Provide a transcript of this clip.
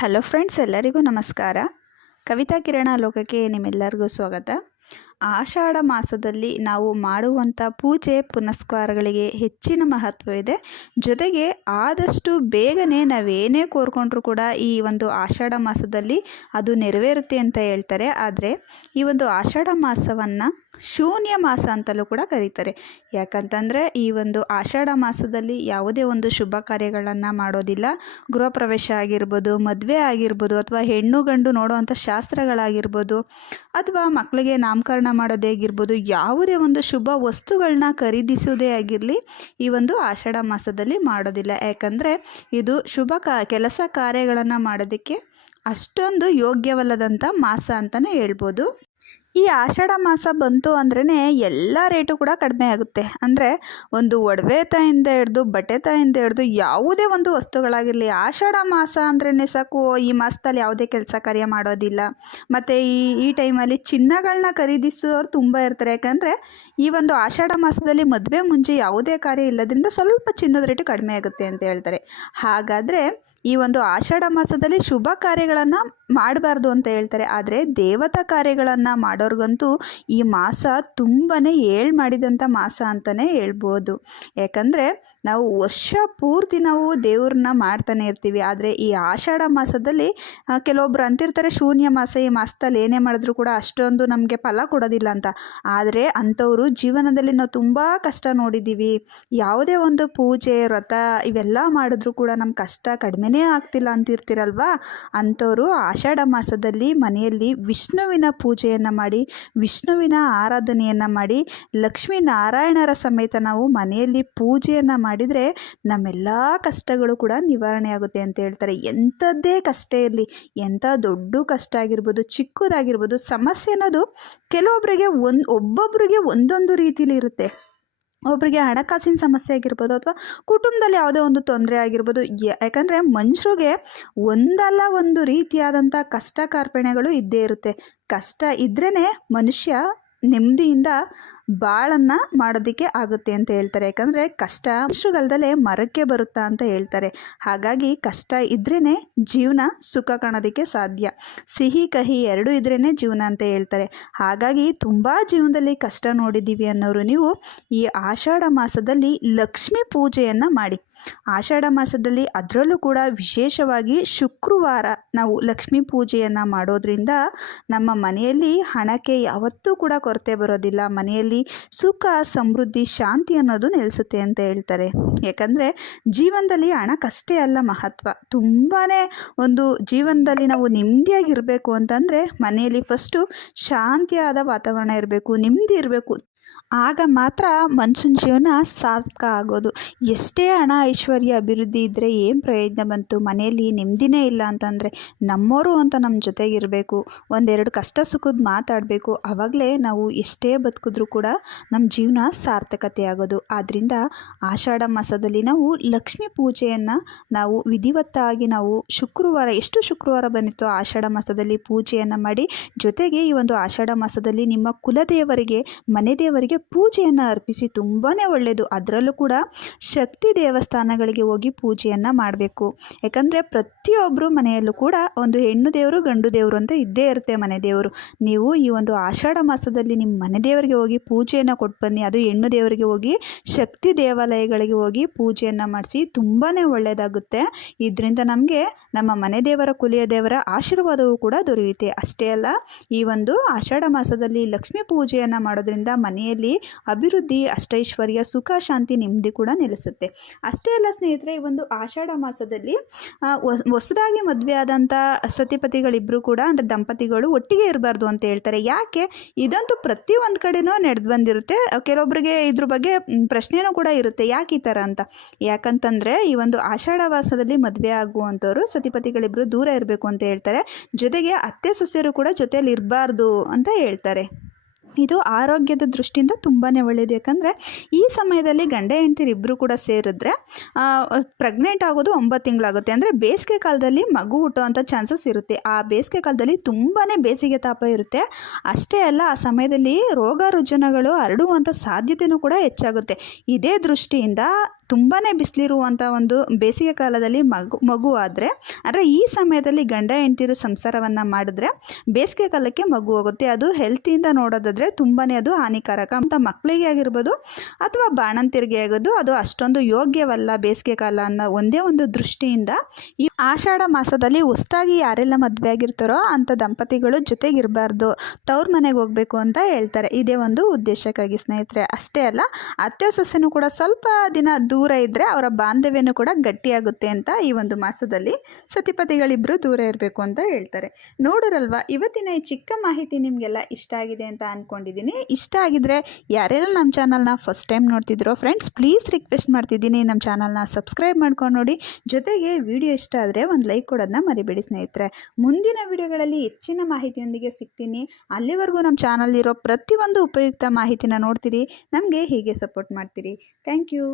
Hello friends, ಎಲ್ಲರಿಗೂ ನಮಸ್ಕಾರ. ಕವಿತಾ ಕಿರಣ ಲೋಕಕ್ಕೆ ನಿಮ್ಮೆಲ್ಲರಿಗೂ ಸ್ವಾಗತ. ಆಷಾಢ ಮಾಸದಲ್ಲಿ ನಾವು ಮಾಡುವಂಥ ಪೂಜೆ ಪುನಸ್ಕಾರಗಳಿಗೆ ಹೆಚ್ಚಿನ ಮಹತ್ವವಿದೆ. ಜೊತೆಗೆ ಆದಷ್ಟು ಬೇಗನೆ ನಾವೇನೇ ಕೋರ್ಕೊಂಡ್ರೂ ಕೂಡ ಈ ಒಂದು ಆಷಾಢ ಮಾಸದಲ್ಲಿ ಅದು ನೆರವೇರುತ್ತೆ ಅಂತ ಹೇಳ್ತಾರೆ. ಆದರೆ ಈ ಒಂದು ಆಷಾಢ ಮಾಸವನ್ನು ಶೂನ್ಯ ಮಾಸ ಅಂತಲೂ ಕೂಡ ಕರೀತಾರೆ. ಯಾಕಂತಂದರೆ ಈ ಒಂದು ಆಷಾಢ ಮಾಸದಲ್ಲಿ ಯಾವುದೇ ಒಂದು ಶುಭ ಕಾರ್ಯಗಳನ್ನು ಮಾಡೋದಿಲ್ಲ. ಗೃಹ ಪ್ರವೇಶ ಆಗಿರ್ಬೋದು, ಮದುವೆ ಆಗಿರ್ಬೋದು, ಅಥವಾ ಹೆಣ್ಣು ಗಂಡು ನೋಡುವಂಥ ಶಾಸ್ತ್ರಗಳಾಗಿರ್ಬೋದು, ಅಥವಾ ಮಕ್ಕಳಿಗೆ ನಾಮಕರಣ ಮಾಡೋದೇ ಆಗಿರ್ಬೋದು, ಯಾವುದೇ ಒಂದು ಶುಭ ವಸ್ತುಗಳನ್ನ ಖರೀದಿಸುವುದೇ ಆಗಿರಲಿ ಈ ಒಂದು ಆಷಾಢ ಮಾಸದಲ್ಲಿ ಮಾಡೋದಿಲ್ಲ. ಯಾಕಂದರೆ ಇದು ಶುಭ ಕೆಲಸ ಕಾರ್ಯಗಳನ್ನು ಮಾಡೋದಕ್ಕೆ ಅಷ್ಟೊಂದು ಯೋಗ್ಯವಲ್ಲದಂಥ ಮಾಸ ಅಂತಲೇ ಹೇಳ್ಬೋದು. ಈ ಆಷಾಢ ಮಾಸ ಬಂತು ಅಂದ್ರೇ ಎಲ್ಲ ರೇಟು ಕೂಡ ಕಡಿಮೆ ಆಗುತ್ತೆ. ಅಂದರೆ ಒಂದು ಒಡವೆ ತಾಯಿಂದ ಹಿಡ್ದು ಬಟ್ಟೆ ತಾಯಿಂದ ಹಿಡ್ದು ಯಾವುದೇ ಒಂದು ವಸ್ತುಗಳಾಗಿರಲಿ, ಆಷಾಢ ಮಾಸ ಅಂದ್ರೇ ಸಾಕು, ಈ ಮಾಸದಲ್ಲಿ ಯಾವುದೇ ಕೆಲಸ ಕಾರ್ಯ ಮಾಡೋದಿಲ್ಲ. ಮತ್ತು ಈ ಟೈಮಲ್ಲಿ ಚಿನ್ನಗಳನ್ನ ಖರೀದಿಸೋರು ತುಂಬ ಇರ್ತಾರೆ. ಯಾಕಂದರೆ ಈ ಒಂದು ಆಷಾಢ ಮಾಸದಲ್ಲಿ ಮದುವೆ ಮುಂಚೆ ಯಾವುದೇ ಕಾರ್ಯ ಇಲ್ಲದ್ರಿಂದ ಸ್ವಲ್ಪ ಚಿನ್ನದ ರೇಟು ಕಡಿಮೆ ಆಗುತ್ತೆ ಅಂತ ಹೇಳ್ತಾರೆ. ಹಾಗಾದರೆ ಈ ಒಂದು ಆಷಾಢ ಮಾಸದಲ್ಲಿ ಶುಭ ಕಾರ್ಯಗಳನ್ನು ಮಾಡಬಾರ್ದು ಅಂತ ಹೇಳ್ತಾರೆ. ಆದರೆ ದೇವತಾ ಕಾರ್ಯಗಳನ್ನು ಮಾಡೋರ್ಗಂತೂ ಈ ಮಾಸ ತುಂಬಾ ಮಾಡಿದಂಥ ಮಾಸ ಅಂತಲೇ ಹೇಳ್ಬೋದು. ಯಾಕಂದರೆ ನಾವು ವರ್ಷ ಪೂರ್ತಿ ನಾವು ದೇವ್ರನ್ನ ಮಾಡ್ತಾನೆ ಇರ್ತೀವಿ. ಆದರೆ ಈ ಆಷಾಢ ಮಾಸದಲ್ಲಿ ಕೆಲವೊಬ್ರು ಅಂತಿರ್ತಾರೆ, ಶೂನ್ಯ ಮಾಸ, ಈ ಮಾಸದಲ್ಲಿ ಏನೇ ಮಾಡಿದ್ರು ಕೂಡ ಅಷ್ಟೊಂದು ನಮಗೆ ಫಲ ಕೊಡೋದಿಲ್ಲ ಅಂತ. ಆದರೆ ಅಂಥವರು ಜೀವನದಲ್ಲಿ ನಾವು ತುಂಬ ಕಷ್ಟ ನೋಡಿದ್ದೀವಿ. ಯಾವುದೇ ಒಂದು ಪೂಜೆ ವ್ರತ ಇವೆಲ್ಲ ಮಾಡಿದ್ರೂ ಕೂಡ ನಮ್ಮ ಕಷ್ಟ ಕಡಿಮೆನೇ ಆಗ್ತಿಲ್ಲ ಅಂತಿರ್ತೀರಲ್ವಾ. ಅಂಥವರು ಆಷಾಢ ಮಾಸದಲ್ಲಿ ಮನೆಯಲ್ಲಿ ವಿಷ್ಣುವಿನ ಪೂಜೆಯನ್ನು ಮಾಡಿ, ವಿಷ್ಣುವಿನ ಆರಾಧನೆಯನ್ನು ಮಾಡಿ, ಲಕ್ಷ್ಮೀನಾರಾಯಣರ ಸಮೇತ ನಾವು ಮನೆಯಲ್ಲಿ ಪೂಜೆಯನ್ನು ಮಾಡಿದರೆ ನಮ್ಮೆಲ್ಲ ಕಷ್ಟಗಳು ಕೂಡ ನಿವಾರಣೆ ಆಗುತ್ತೆ ಅಂತ ಹೇಳ್ತಾರೆ. ಎಂಥದ್ದೇ ಕಷ್ಟ ಇರಲಿ, ಎಂಥ ದೊಡ್ಡ ಕಷ್ಟ ಆಗಿರ್ಬೋದು, ಚಿಕ್ಕದಾಗಿರ್ಬೋದು, ಸಮಸ್ಯೆ ಅನ್ನೋದು ಕೆಲವೊಬ್ಬರಿಗೆ ಒಬ್ಬೊಬ್ಬರಿಗೆ ಒಂದೊಂದು ರೀತಿಲಿ ಇರುತ್ತೆ. ಒಬ್ಬರಿಗೆ ಹಣಕಾಸಿನ ಸಮಸ್ಯೆ ಆಗಿರ್ಬೋದು, ಅಥವಾ ಕುಟುಂಬದಲ್ಲಿ ಯಾವುದೇ ಒಂದು ತೊಂದರೆ ಆಗಿರ್ಬೋದು. ಯಾಕಂದರೆ ಮನುಷ್ಯರಿಗೆ ಒಂದಲ್ಲ ಒಂದು ರೀತಿಯಾದಂಥ ಕಷ್ಟ ಕಾರ್ಪಣ್ಯಗಳು ಇದ್ದೇ ಇರುತ್ತೆ. ಕಷ್ಟ ಇದ್ರೇ ಮನುಷ್ಯ ನೆಮ್ಮದಿಯಿಂದ ಬಾಳನ್ನು ಮಾಡೋದಕ್ಕೆ ಆಗುತ್ತೆ ಅಂತ ಹೇಳ್ತಾರೆ. ಯಾಕಂದರೆ ಕಷ್ಟ ಮನುಷ್ಯಗಲ್ದಲ್ಲೇ ಮರಕ್ಕೆ ಬರುತ್ತಾ ಅಂತ ಹೇಳ್ತಾರೆ. ಹಾಗಾಗಿ ಕಷ್ಟ ಇದ್ರೇ ಜೀವನ ಸುಖ ಕಾಣೋದಕ್ಕೆ ಸಾಧ್ಯ. ಸಿಹಿ ಕಹಿ ಎರಡೂ ಇದ್ರೇ ಜೀವನ ಅಂತ ಹೇಳ್ತಾರೆ. ಹಾಗಾಗಿ ತುಂಬ ಜೀವನದಲ್ಲಿ ಕಷ್ಟ ನೋಡಿದ್ದೀವಿ ಅನ್ನೋರು ನೀವು ಈ ಆಷಾಢ ಮಾಸದಲ್ಲಿ ಲಕ್ಷ್ಮೀ ಪೂಜೆಯನ್ನು ಮಾಡಿ. ಆಷಾಢ ಮಾಸದಲ್ಲಿ ಅದರಲ್ಲೂ ಕೂಡ ವಿಶೇಷವಾಗಿ ಶುಕ್ರವಾರ ನಾವು ಲಕ್ಷ್ಮೀ ಪೂಜೆಯನ್ನು ಮಾಡೋದ್ರಿಂದ ನಮ್ಮ ಮನೆಯಲ್ಲಿ ಹಣಕ್ಕೆ ಯಾವತ್ತೂ ಕೂಡ ಕೊರತೆ ಬರೋದಿಲ್ಲ. ಮನೆಯಲ್ಲಿ ಸುಖ, ಸಮೃದ್ಧಿ, ಶಾಂತಿ ಅನ್ನೋದು ನೆಲೆಸುತ್ತೆ ಅಂತ ಹೇಳ್ತಾರೆ. ಯಾಕಂದರೆ ಜೀವನದಲ್ಲಿ ಹಣಕ್ಕಷ್ಟೇ ಅಲ್ಲ ಮಹತ್ವ. ತುಂಬಾ ಒಂದು ಜೀವನದಲ್ಲಿ ನಾವು ನೆಮ್ಮದಿಯಾಗಿರಬೇಕು ಅಂತಂದರೆ ಮನೆಯಲ್ಲಿ ಫಸ್ಟು ಶಾಂತಿಯಾದ ವಾತಾವರಣ ಇರಬೇಕು, ನೆಮ್ಮದಿ ಇರಬೇಕು. ಆಗ ಮಾತ್ರ ಮನುಷ್ಯನ ಜೀವನ ಸಾರ್ಥಕ ಆಗೋದು. ಎಷ್ಟೇ ಹಣ ಐಶ್ವರ್ಯ ಅಭಿವೃದ್ಧಿ ಇದ್ದರೆ ಏನು ಪ್ರಯೋಜನ ಬಂತು? ಮನೆಯಲ್ಲಿ ನೆಮ್ಮದಿನೇ ಇಲ್ಲ ಅಂತಂದರೆ ನಮ್ಮವರು ಅಂತ ನಮ್ಮ ಜೊತೆಗಿರಬೇಕು, ಒಂದೆರಡು ಕಷ್ಟ ಸುಖದ ಮಾತಾಡಬೇಕು. ಆವಾಗಲೇ ನಾವು ಎಷ್ಟೇ ಬದುಕಿದ್ರೂ ಕೂಡ ನಮ್ಮ ಜೀವನ ಸಾರ್ಥಕತೆ ಆಗೋದು. ಆದ್ದರಿಂದ ಆಷಾಢ ಮಾಸದಲ್ಲಿ ನಾವು ಲಕ್ಷ್ಮೀ ಪೂಜೆಯನ್ನು ನಾವು ವಿಧಿವತ್ತಾಗಿ ನಾವು ಎಷ್ಟು ಶುಕ್ರವಾರ ಬಂದಿತ್ತೋ ಆಷಾಢ ಮಾಸದಲ್ಲಿ ಪೂಜೆಯನ್ನು ಮಾಡಿ, ಜೊತೆಗೆ ಈ ಒಂದು ಆಷಾಢ ಮಾಸದಲ್ಲಿ ನಿಮ್ಮ ಕುಲದೇವರಿಗೆ, ಮನೆ ದೇವರಿಗೆ ಪೂಜೆಯನ್ನು ಅರ್ಪಿಸಿ. ತುಂಬಾ ಒಳ್ಳೆಯದು. ಅದರಲ್ಲೂ ಕೂಡ ಶಕ್ತಿ ದೇವಸ್ಥಾನಗಳಿಗೆ ಹೋಗಿ ಪೂಜೆಯನ್ನು ಮಾಡಬೇಕು. ಯಾಕಂದರೆ ಪ್ರತಿಯೊಬ್ಬರು ಮನೆಯಲ್ಲೂ ಕೂಡ ಒಂದು ಹೆಣ್ಣು ದೇವರು, ಗಂಡು ದೇವರು ಅಂತ ಇದ್ದೇ ಇರುತ್ತೆ ಮನೆ ದೇವರು. ನೀವು ಈ ಒಂದು ಆಷಾಢ ಮಾಸದಲ್ಲಿ ನಿಮ್ಮ ಮನೆ ದೇವರಿಗೆ ಹೋಗಿ ಪೂಜೆಯನ್ನು ಕೊಟ್ಟು ಬನ್ನಿ. ಅದು ಹೆಣ್ಣು ದೇವರಿಗೆ ಹೋಗಿ ಶಕ್ತಿ ದೇವಾಲಯಗಳಿಗೆ ಹೋಗಿ ಪೂಜೆಯನ್ನು ಮಾಡಿಸಿ. ತುಂಬಾ ಒಳ್ಳೆಯದಾಗುತ್ತೆ. ಇದರಿಂದ ನಮಗೆ ನಮ್ಮ ಮನೆ ದೇವರ, ಕುಲಿಯ ದೇವರ ಆಶೀರ್ವಾದವೂ ಕೂಡ ದೊರೆಯುತ್ತೆ. ಅಷ್ಟೇ ಅಲ್ಲ, ಈ ಒಂದು ಆಷಾಢ ಮಾಸದಲ್ಲಿ ಲಕ್ಷ್ಮೀ ಪೂಜೆಯನ್ನು ಮಾಡೋದ್ರಿಂದ ಮನೆಯಲ್ಲಿ ಅಭಿವೃದ್ಧಿ, ಅಷ್ಟೈಶ್ವರ್ಯ, ಸುಖ, ಶಾಂತಿ, ನೆಮ್ಮದಿ ಕೂಡ ನೆಲೆಸುತ್ತೆ. ಅಷ್ಟೇ ಅಲ್ಲ ಸ್ನೇಹಿತರೆ, ಈ ಒಂದು ಆಷಾಢ ಮಾಸದಲ್ಲಿ ಹೊಸದಾಗಿ ಮದುವೆ ಆದಂಥ ಸತಿಪತಿಗಳಿಬ್ಬರು ಕೂಡ, ಅಂದರೆ ದಂಪತಿಗಳು ಒಟ್ಟಿಗೆ ಇರಬಾರ್ದು ಅಂತ ಹೇಳ್ತಾರೆ. ಯಾಕೆ? ಇದಂತೂ ಪ್ರತಿಯೊಂದು ಕಡೆನೂ ನಡೆದು ಬಂದಿರುತ್ತೆ. ಕೆಲವೊಬ್ಬರಿಗೆ ಇದ್ರ ಬಗ್ಗೆ ಪ್ರಶ್ನೆನೂ ಕೂಡ ಇರುತ್ತೆ, ಯಾಕೆ ಈ ಥರ ಅಂತ. ಯಾಕಂತಂದರೆ ಈ ಒಂದು ಆಷಾಢ ಮಾಸದಲ್ಲಿ ಮದುವೆ ಆಗುವಂಥವ್ರು ಸತಿಪತಿಗಳಿಬ್ಬರು ದೂರ ಇರಬೇಕು ಅಂತ ಹೇಳ್ತಾರೆ. ಜೊತೆಗೆ ಅತ್ತೆ ಸೊಸೆಯರು ಕೂಡ ಜೊತೆಯಲ್ಲಿ ಇರಬಾರ್ದು ಅಂತ ಹೇಳ್ತಾರೆ. ಇದು ಆರೋಗ್ಯದ ದೃಷ್ಟಿಯಿಂದ ತುಂಬಾ ಒಳ್ಳೆಯದು. ಯಾಕಂದರೆ ಈ ಸಮಯದಲ್ಲಿ ಗಂಡ ಹೆಂಡತಿರು ಇಬ್ಬರು ಕೂಡ ಸೇರಿದ್ರೆ ಪ್ರೆಗ್ನೆಂಟ್ ಆಗೋದು 9 ತಿಂಗಳಾಗುತ್ತೆ. ಅಂದರೆ ಬೇಸಿಗೆ ಕಾಲದಲ್ಲಿ ಮಗು ಹುಟ್ಟುವಂಥ ಚಾನ್ಸಸ್ ಇರುತ್ತೆ. ಆ ಬೇಸಿಗೆ ಕಾಲದಲ್ಲಿ ತುಂಬಾ ಬೇಸಿಗೆ ತಾಪ ಇರುತ್ತೆ. ಅಷ್ಟೇ ಅಲ್ಲ, ಆ ಸಮಯದಲ್ಲಿ ರೋಗ ರುಜಿನಗಳು ಹರಡುವಂಥ ಸಾಧ್ಯತೆಯೂ ಕೂಡ ಹೆಚ್ಚಾಗುತ್ತೆ. ಇದೇ ದೃಷ್ಟಿಯಿಂದ ತುಂಬಾ ಬಿಸಿಲಿರುವಂಥ ಒಂದು ಬೇಸಿಗೆ ಕಾಲದಲ್ಲಿ ಮಗು ಆದರೆ ಈ ಸಮಯದಲ್ಲಿ ಗಂಡ ಹೆಂಡತಿರು ಸಂಸಾರವನ್ನು ಮಾಡಿದ್ರೆ ಬೇಸಿಗೆ ಕಾಲಕ್ಕೆ ಮಗು ಹೋಗುತ್ತೆ. ಅದು ಹೆಲ್ತಿಂದ ನೋಡೋದಾದರೆ ತುಂಬಾ ಅದು ಹಾನಿಕಾರಕ ಅಂತ ಮಕ್ಕಳಿಗೆ ಆಗಿರ್ಬೋದು ಅಥವಾ ಬಾಣಂತಿರಿಗೆ ಆಗೋದು ಅದು ಅಷ್ಟೊಂದು ಯೋಗ್ಯವಲ್ಲ ಬೇಸಿಗೆ ಕಾಲ ಅನ್ನೋ ಒಂದೇ ಒಂದು ದೃಷ್ಟಿಯಿಂದ ಈ ಆಷಾಢ ಮಾಸದಲ್ಲಿ ಹೊಸದಾಗಿ ಯಾರೆಲ್ಲ ಮದುವೆ ಆಗಿರ್ತಾರೋ ಅಂಥ ದಂಪತಿಗಳು ಜೊತೆಗಿರಬಾರ್ದು, ತವ್ರ ಮನೆಗೆ ಹೋಗಬೇಕು ಅಂತ ಹೇಳ್ತಾರೆ. ಇದೇ ಒಂದು ಉದ್ದೇಶಕ್ಕಾಗಿ ಸ್ನೇಹಿತರೆ. ಅಷ್ಟೇ ಅಲ್ಲ, ಅತ್ತೆ ಸೊಸೆನೂ ಕೂಡ ಸ್ವಲ್ಪ ದಿನ ದೂರ ಇದ್ದರೆ ಅವರ ಬಾಂಧವ್ಯನೂ ಕೂಡ ಗಟ್ಟಿಯಾಗುತ್ತೆ ಅಂತ ಈ ಒಂದು ಮಾಸದಲ್ಲಿ ಸತಿಪತಿಗಳಿಬ್ಬರು ದೂರ ಇರಬೇಕು ಅಂತ ಹೇಳ್ತಾರೆ. ನೋಡಿರಲ್ವಾ, ಇವತ್ತಿನ ಈ ಚಿಕ್ಕ ಮಾಹಿತಿ ನಿಮಗೆಲ್ಲ ಇಷ್ಟ ಆಗಿದೆ ಅಂತ ಅಂದ್ಕೊಂಡಿದ್ದೀನಿ. ಇಷ್ಟ ಆಗಿದ್ರೆ ಯಾರೆಲ್ಲ ನಮ್ಮ ಚಾನಲ್ನ ಫಸ್ಟ್ ಟೈಮ್ ನೋಡ್ತಿದ್ರೋ ಫ್ರೆಂಡ್ಸ್, ಪ್ಲೀಸ್ ರಿಕ್ವೆಸ್ಟ್ ಮಾಡ್ತಿದ್ದೀನಿ, ನಮ್ಮ ಚಾನಲ್ನ ಸಬ್ಸ್ಕ್ರೈಬ್ ಮಾಡ್ಕೊಂಡು ನೋಡಿ. ಜೊತೆಗೆ ವಿಡಿಯೋ ಇಷ್ಟ ಆದರೆ ಒಂದು ಲೈಕ್ ಕೊಡೋದನ್ನ ಮರಿಬೇಡಿ ಸ್ನೇಹಿತರೆ. ಮುಂದಿನ ವಿಡಿಯೋಗಳಲ್ಲಿ ಹೆಚ್ಚಿನ ಮಾಹಿತಿಯೊಂದಿಗೆ ಸಿಗ್ತೀನಿ. ಅಲ್ಲಿವರೆಗೂ ನಮ್ಮ ಚಾನಲ್ ಇರೋ ಪ್ರತಿಯೊಂದು ಉಪಯುಕ್ತ ಮಾಹಿತಿನ ನೋಡ್ತೀರಿ, ನಮಗೆ ಹೀಗೆ ಸಪೋರ್ಟ್ ಮಾಡ್ತೀರಿ. Thank you.